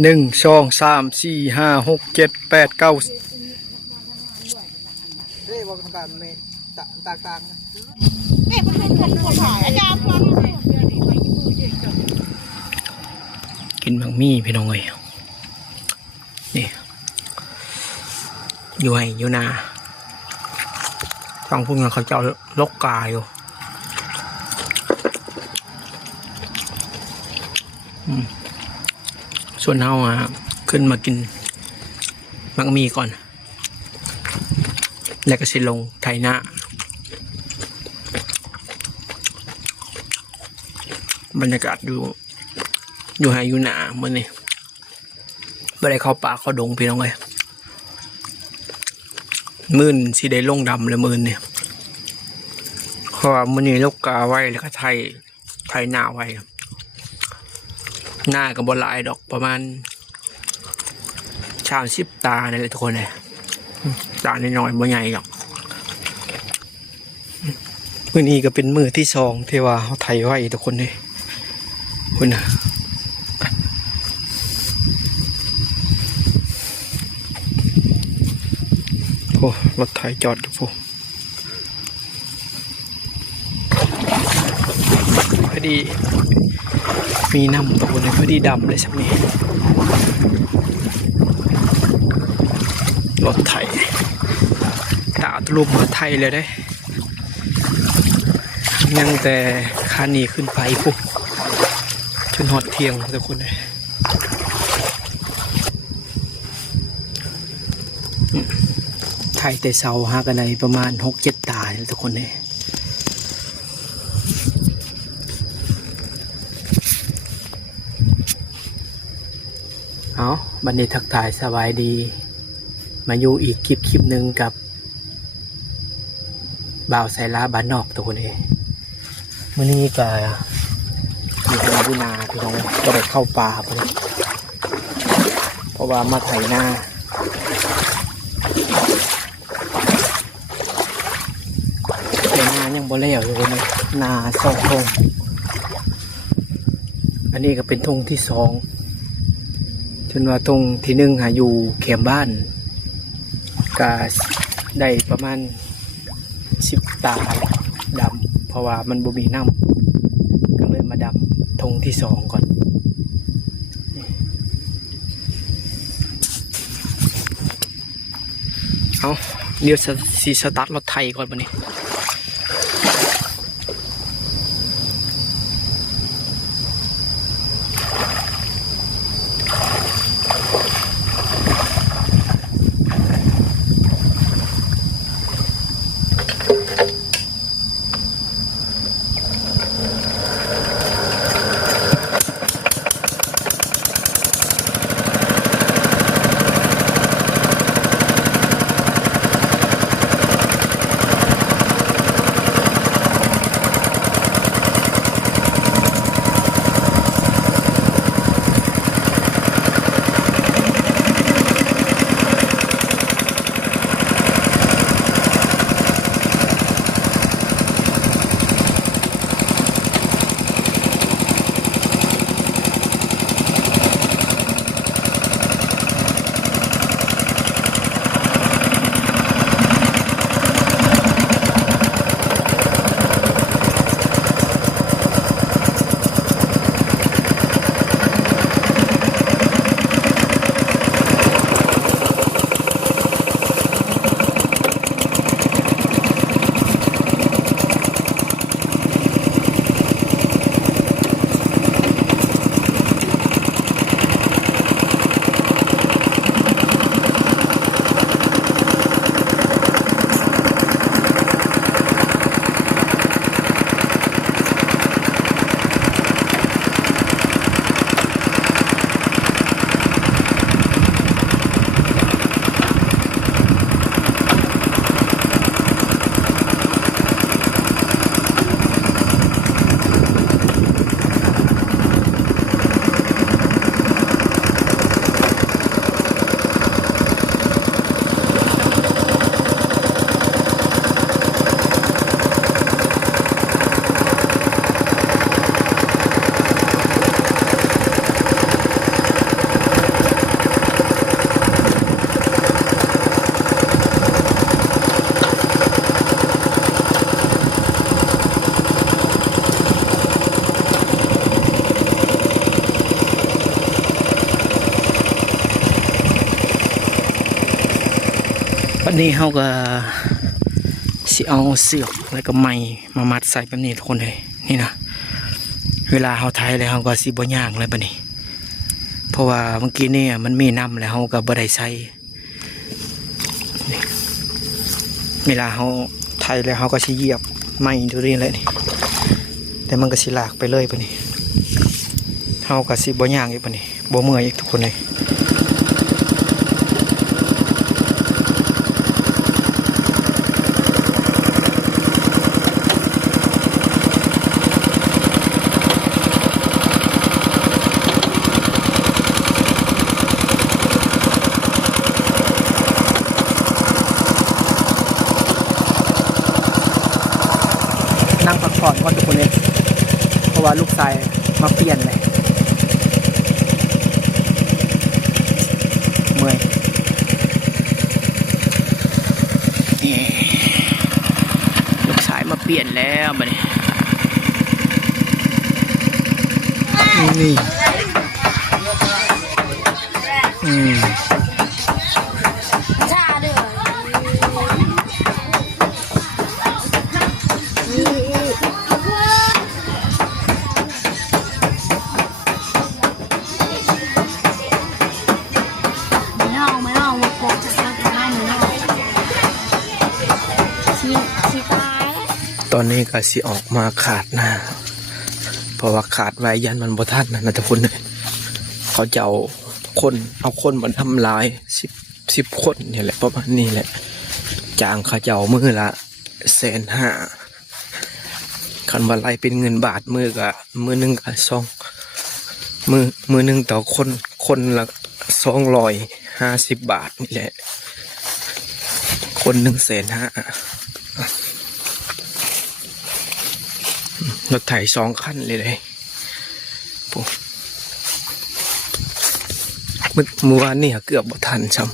1 2 3 4 5 6 7 8 9เด้บอกต่างๆในต่างๆนะแม่มันเป็นคนหัวผายอาจารย์ฟังกินบางมี่พี่น้องเลยนี่อยู่ให้อยู่นาฟังพวกนั้นเขาเจ้าลกกาอยู่ส่วนเฮาขึ้นมากินมักมีก่อนแล้วก็สิลงไถนาบรรยากาศอยู่ให้อยู่หนาเมื่อนี้ไม่ได้เข้าป่าเข้าดงพี่น้องเลยมื่นสิได้ลงดำเลยมื่นเนี่ยเพราะว่ามื่อนี้ลกกาไว้แล้วก็ไถนาไว้หน้ากับบนลายดอกประมาณ30 ตาเนี่ยเลยทุกคนเลยตาน้อยๆบ่ใหญ่หรอกมื่อนี้ก็เป็นมือที่2ที่ว่าเขาไถไว้ทุกคนเลยคุณนะโอ้รถไถจอดอยู่พวกพอดีมีน้ำตกเลยพอดีดำเลยสักนี้รถไถตาตลุมมาไทยเลยได้ยังแต่คันนี้ขึ้นไปปุ๊บจนหอดเทียงทุกคนเลยไทยแต่เสาหากันในประมาณ6-7 ตาทุกคนเลยเอาบันนี้ทักทายสบายดีมาอยู่อีกคลิปหนึ่งกับบ่าวไซลาบ้านนอกตัวคนเองมื่อนี้ก็อยู่ในบุนาพี่น้องก็ได้เข้าป่าเพราะว่ามาไถนายังบ่แล้วอยู่เลยนา2 ทงอันนี้ก็เป็นทงที่2จนว่าทงที่1อยู่เข็มบ้านก็ได้ประมาณ10 ตาดำเพราะว่ามันบ่มีน้ำก็เลยมาดำทงที่2ก่อนเอาเดี๋ยวสีสตาร์ทรถไทยก่อนวันนี้ นี่เขาก็สิเอาเสือกแล้วก็ไม้มามัดใส่แบบนี้ทุกคนเลยนี่นะเวลาเขาไทยแล้วเขาก็สิบ่ย่างเลยแบบนี้เพราะว่าเมื่อกี้เนี่ยมันมีน้ำแล้วเขาก็บ่ได้ใส่เวลาเขาไทยแล้วเขาก็สิเหยียบไม้ดูนี่เลยนี่แต่มันก็สิลากไปเลยแบบนี้เขาก็สิบ่ย่างอีกแบบนี้บ่เมื่อยอีกทุกคนเลยนั่งพักผ่อนก่อนทุกคนเลยเพราะว่าลูกชายมาเปลี่ยนเลยเมื่อยลูกชายมาเปลี่ยนแล้วมาเนี่ยนี่ชาเด้อไม่เอามาโกงจะทำอะไรไม่เอาชีตายตอนนี้ก็สิออกมาขาดหน้าเพราะว่าขาดไว้ยันมันบ่ทันนะทุกคนเลยเขาจะเอาคนมาทำลายสิบคนเนี่ยแหละประมาณนี้แหละจ้างเขาจะเอามือละ150,000คันว่าไล่เป็นเงินบาทมือหนึ่งกับมือหนึ่งต่อคนละ250 บาทนี่แหละคน150,000รถไถ2 คันเลยปุ๊บเมื่อวานนี่เกือบบ่ทันซ้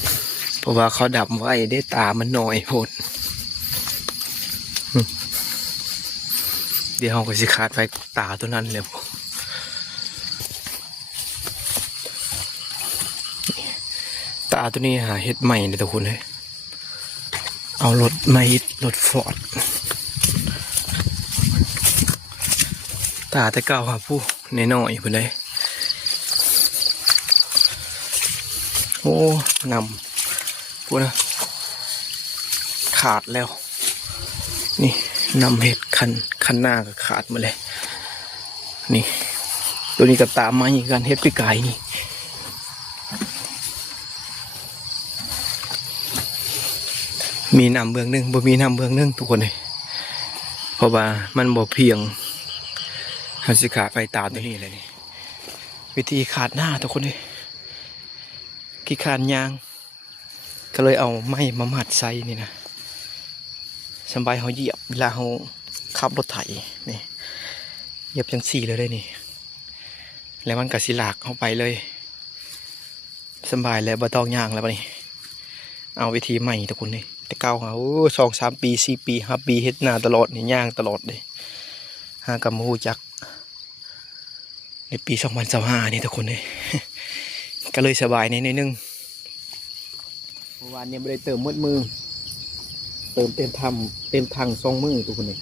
ำเพราะว่าเขาดับไว้ได้ตามันน้อยโพดเดี๋ยวเขาก็สิขาดไฟตาตัวนั้นเลยตาตัวนี้หาเฮ็ดใหม่เลยทุกคนเลยเอารถไม่รถฟอร์ดตาแต่เก่าครับผู้ในน้อยคนเลยโอ้นำพูดนะขาดแล้วนี่นำเห็ดคันหน้าก็ขาดมาเลยนี่ตัวนี้ก็ตามมาอีกกันเห็ดปีกไก่นี่มีนำเบื้องหนึ่งบ่มีนำเบื้องหนึ่งทุกคนเลยเพราะว่ามันบ่เพียงหันสิขาดไฟตาตัวนี้เลยนี่วิธีขาดหน้าทุกคนเลยขี้ขาดยางก็เลยเอาไม้มามัดใส่นี่นะสบายเขาเหยียบเวลาเขาขับรถไถนี่เหยียบจังสี่เลยได้นี่แล้วมันก็สิลากเข้าไปเลยสบายแล้วบ่ต้องย่างแล้วนี่เอาวิธีใหม่ทุกคนนี่แต่เก่าเขา2-3 ปี 4 ปี5 ปีเฮ็ดนาตลอดนี่ย่างตลอดเลยหากำมูจักในปี2025นี่ทุกคนเลยก็เลยสบายในนิดนึงเมื่อวานนี้ไม่ได้เติมมือเติมเต็มถัง2 มือทุกคนเลย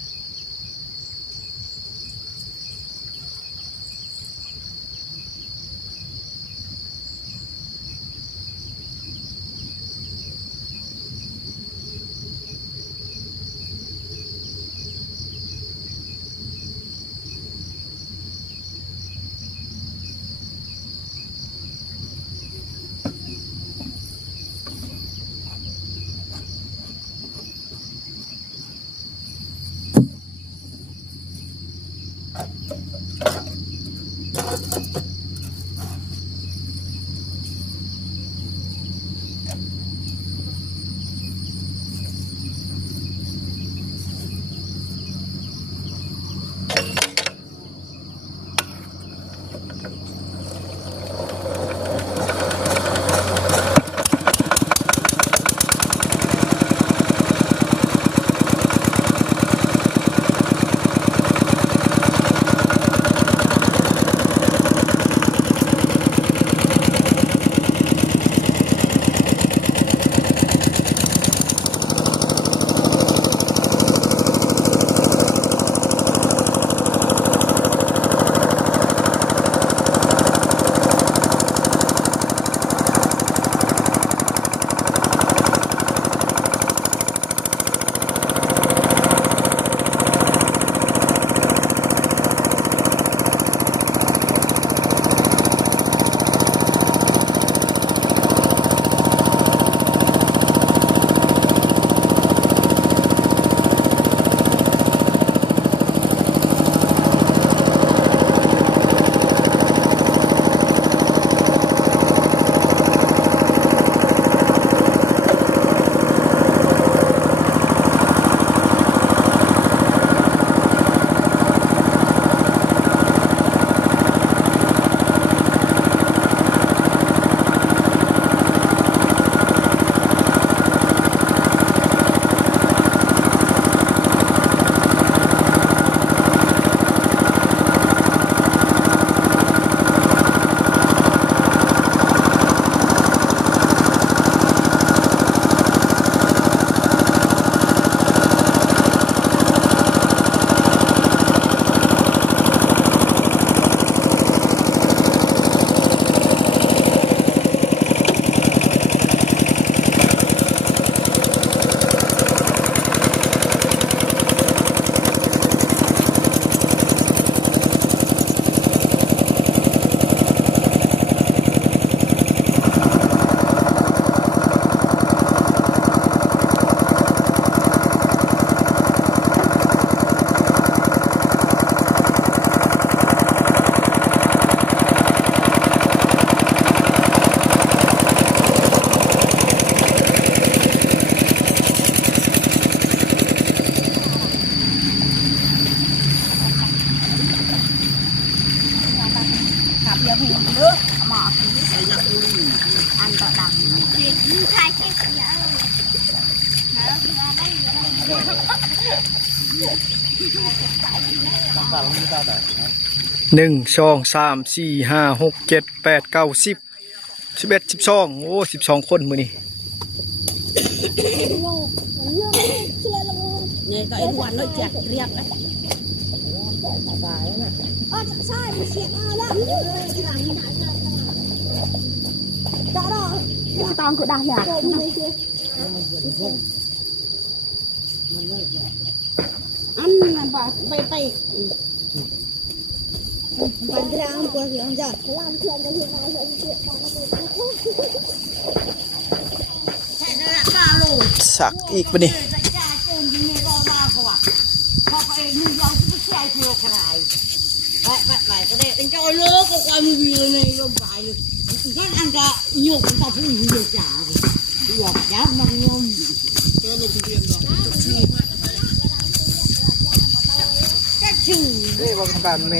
เพียงเยอะหมออันต่อดังใครเก็บเยอะหนึ่งสองสามสี่ห้าหกเจ็ดแปดเก้า10 11 12โอ้12 คนมือนี่ เนี่ยก็ไอ้วันน้อยจัดเรียบนะอ๋อใช่เสียงแล้วจ้าดอกที่ตองกูดังอย่างอันนั้นบอกไปบันทึกอันกว่าเสียงจ้ะลามเทียนจะถึงมาเสียงสักอีกปะนี่cho lứa có qua mùi bì này rồi phải được rất ăn cả nhiều cũng tao cũng nhiều chả rồi chả bằng nhôm các chữ ได้บอกทำการเม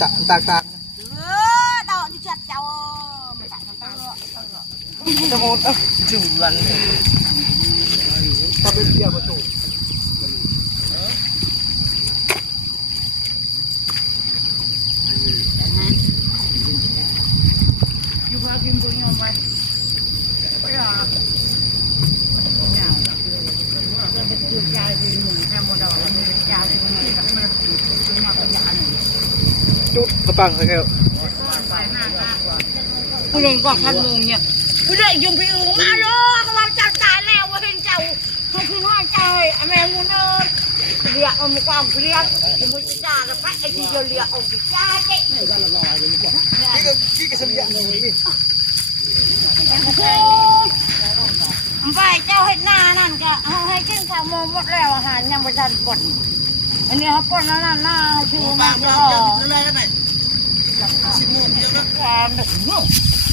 ต่าง đỏ đi chặt cháu mày tại nó tao ๆจะโหดจุ่รันถ้าเป็นเดียวประตู จุดกระปังเลยครับ กูลงก่อนพันโมงเนี่ยกูได้ยุงไปอื่นมาโลกำลังจับตายแล้วว่าเห็นเจ้าเขาคือห้อยใจแม่งูเนยเรียกเอามาความเรียกที่มึงจะจ่าแล้วไปไอ้ที่เรียกเอาไปจ่าเด็ก กี่กระสับยางนี่ ไปเจ้าเห็ดหน้านั่นก็เอาให้กินข้าวโมหมดแล้วอาหารยังไม่ทันปนอันนี้เขาปนแล้วหน้าชูมาจะรอความเด็กเนาะ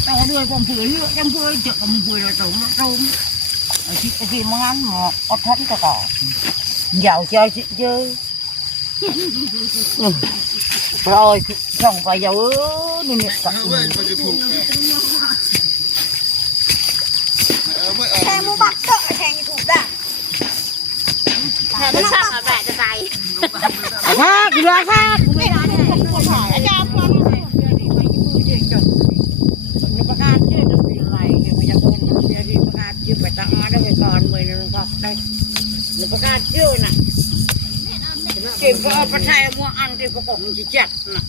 แต่ด้วยผมเผื่อเยอะยังเผื่อเจอกับมึงเผื่อเราตุ้มไอ้ที่มันงั้นหมอกอดทนก็ต่อเหยาchơi chơi rồi xong phải dầu đi miệt sạch xe mua bạc cỡ xe như thủ đã xe nó sắp ở bẻ cho tay khác đi loa khácไม่ได้อาจารย์พอนี่ประกาศชื่อจะเป็นอะไรเดี๋ยวไปจะโอนเดี๋ยวที่ประกาศชื่อไปตั้งมาได้ไปก่อนมือนึงก็ได้เดี๋ยวประกาศชื่อน่ะเก็บก็เอาไปใช้มัวอันที่ประกอบมันจะเจ็บน่ะ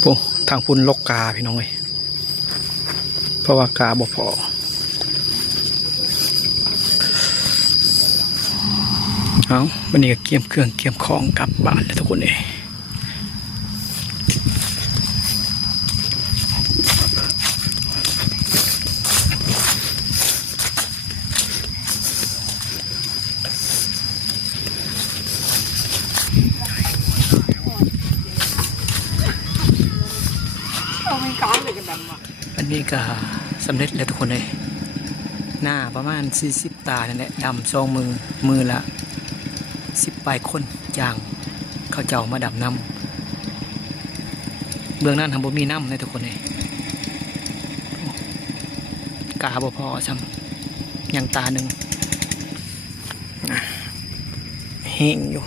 โอ้ทางพุ่นลกกาพี่น้องเลยเพราะว่ากาบ่พอเอาวันนี้ก็เกี่ยมเครื่องเกี่ยมของกลับบ้านแล้วทุกคนเลยอันนี้ก็สำเร็จแล้วทุกคนเลยหน้าประมาณ40 ตานั่นแหละดำซองมือละ10 ปลายคนย่างเขาเจ้ามาดำน้ำเบื้องนั้นทำบ่มีน้ำเลยทุกคนเลยกาบ่พอซ้ำยังตาหนึ่งแห้งอยู่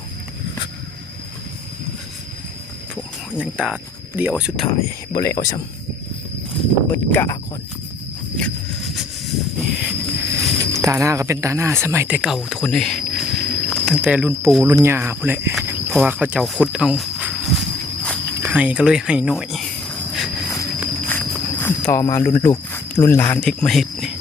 ยังตาเดียวสุดท้ายบ่แล้วซ้ำเบิดกะก่อนตาหน้าก็เป็นตาหน้าสมัยแต่เก่าทุกคนเลยตั้งแต่รุ่นปู่รุ่นย่าพวกเลยเพราะว่าเขาเจ้าขุดเอาให้ก็เลยให้หน่อย ต่อมารุ่นลูกรุ่นหลานเอกมาเห็ดนี่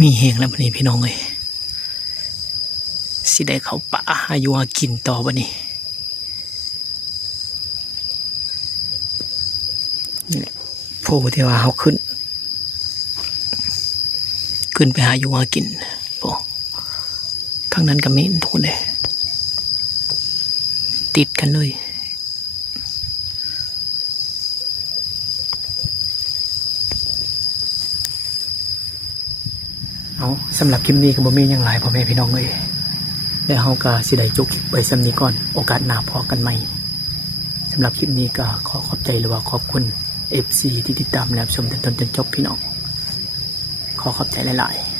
มีแหงแล้วบัดนี้พี่น้องเอ้ยสิได้เข้าป่าหาอยู่หากินต่อบัดนี้นี่แหละโพที่ว่าเขาขึ้นไปหาอยู่หากินโอ้ข้างนั้นก็มีทุกคนเลยติดกันเลยเอาสำหรับคลิปนี้ก็บ่มีหยังหลายพ่อแม่พี่น้องเลยแล้วเฮาก็สิได้จบคลิปไว้สำนี้ก่อนโอกาสหน้าพอกันใหม่สำหรับคลิปนี้ก็ขอขอบใจหรือว่าขอบคุณ FC ที่ติดตามและรับชมจนต้นจนจบพี่น้องขอขอบใจหลายๆ